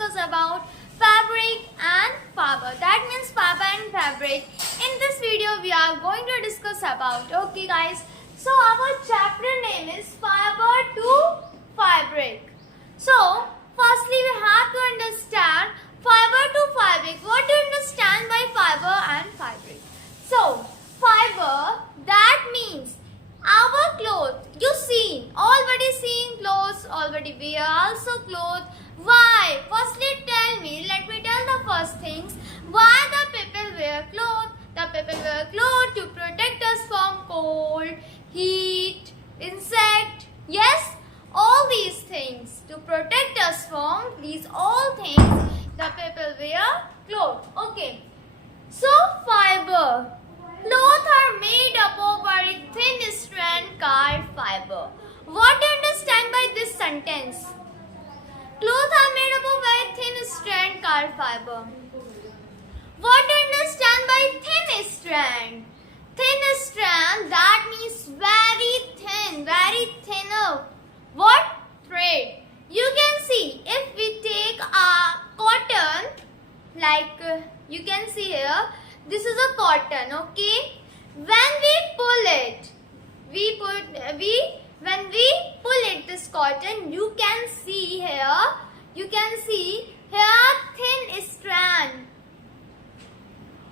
discuss about fabric and fiber. That means fiber and fabric. In this video, we are going to discuss about. Okay, guys. So our chapter name is fiber to fabric. So firstly, we have to understand fiber to fabric. What do you understand by fiber and fabric? So fiber, that means our clothes. You seen, already seen clothes, already wear also clothes. Why? Firstly tell me, let me tell the first things. Why the people wear clothes? The people wear clothes to protect us from cold, heat, insect. Yes, all these things. To protect us from these all things, the people wear clothes. Okay. So fiber. Clothes are made up of very thin strand called fiber. What do you understand by this sentence? Clothes are made up of very thin strand called fiber. What do you understand by thin strand? Thin strand, that means very thinner. What? Thread. You can see if we take a cotton, like you can see here, this is a cotton, okay? When we pull it, this cotton, you can see here thin strand.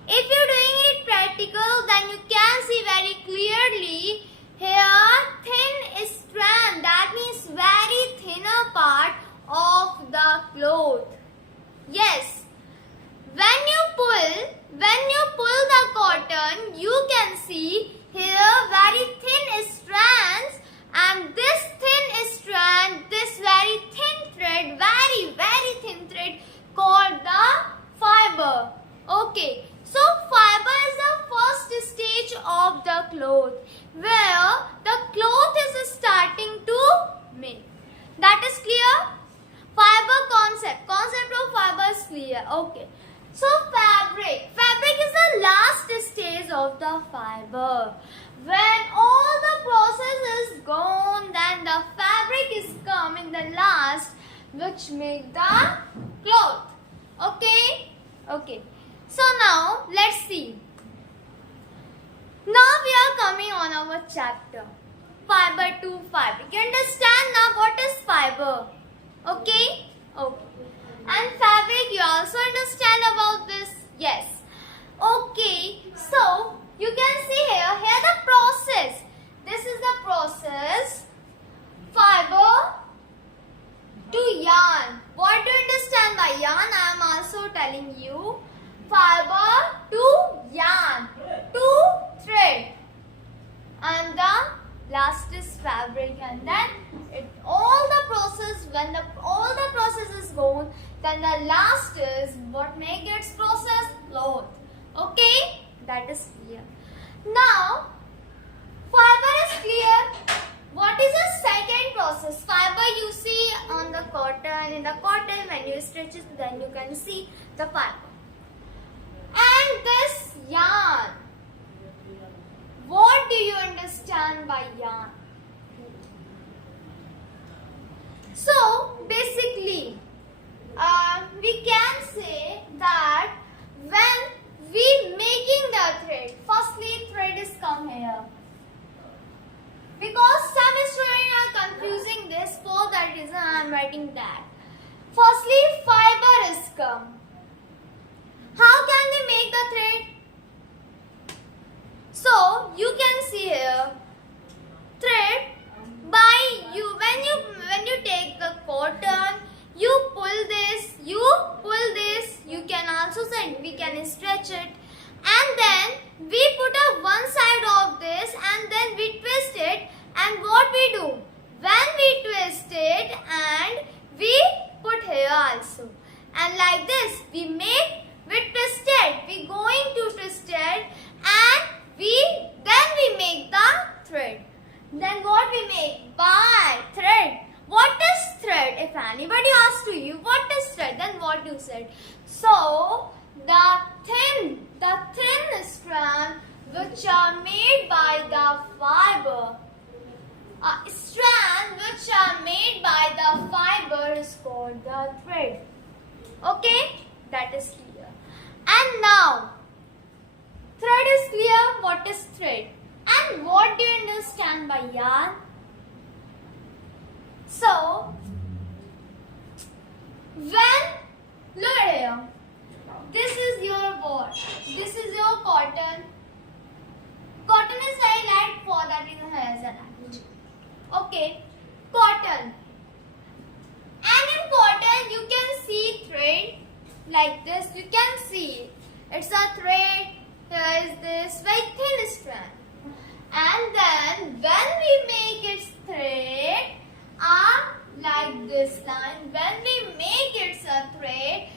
If you're doing it practical, then you can see very clearly here thin strand, that means very thinner part of the cloth. Yes. When you pull the cotton, you can see here very thin strands, and this thin strand, this very thin thread, very thin thread called the fiber. Okay, so fiber is the first stage of the cloth, where the cloth is starting to make. That is clear? Fiber concept of fiber is clear. Okay. So fabric is the last stage of the fiber. When all the process is gone, then the fabric is come in the last, which make the cloth. Okay? Okay. So now let's see. Now we are coming on our chapter. Fiber to fabric. You understand now what is fiber? Okay? Okay. And fabric, you also understand about this? Yes. Okay. So, you can see here the process. This is the process. Fiber to yarn. What do you understand by yarn? I am also telling you. Fiber to yarn. To thread. And the last is fabric, and then all the process, when all the process is gone, then the last is what make its process? Cloth. Okay, that is clear. Now fiber is clear. What is the second process? Fiber you see on the cotton. In the cotton, when you stretch it, then you can see the fiber. And this yarn. What do you understand by yarn? So basically, we can say that when we making the thread, firstly thread is come here. Because some students are confusing this, for that reason I am writing that. Firstly, fiber is come. How can we make the thread? So you can see here thread by when you take the cotton, you pull this, you can also say we can stretch it, and then we put up one side of this and then we twist it, and what we do? When we twist it and we put here also, and like this we twist it, we going to twist it, and then we make the thread. Then what we make? By thread. What is thread? If anybody asks to you, what is thread? Then what you said? So the thin strand which are made by the fiber. Strand which are made by the fiber is called the thread. Okay, that is clear. And now, thread is clear. What is thread? And what do you understand by yarn? So, when, look here, this is your what? This is your cotton. Cotton is very light, for that reason has an act. Okay, cotton. And in cotton you can see thread like this. You can see it. It's a thread. Here is this very thin strand. And then when we make its thread like this line, when we make it a thread,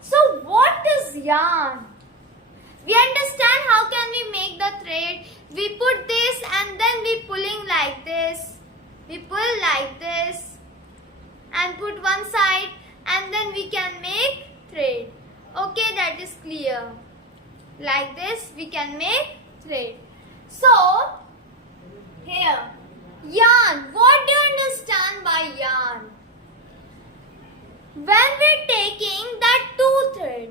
so what is yarn? We understand how can we make the thread. We put this and then we pulling like this. We pull like this and put one side and then we can make thread. Okay, that is clear. Like this we can make thread. So, here, yarn. What do you understand by yarn? When we're taking the two thread,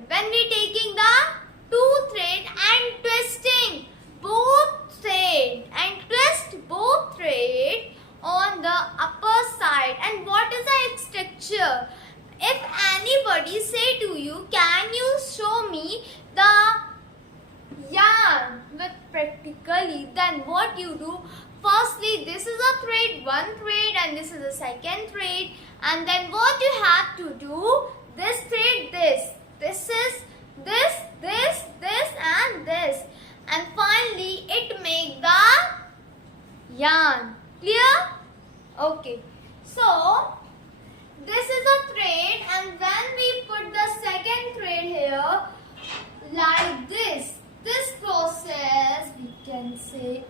and twisting both thread and twist both thread on the upper side. And what is the structure? If anybody say to you, can you show me the yarn with practically, then what you do? Firstly, this is a thread, one thread, and this is a second thread. And then what you have to do, this thread, this is this, and this. And finally, it make the yarn. Clear? Okay. So, this is a thread, and when we put the second thread here, like this process, we can say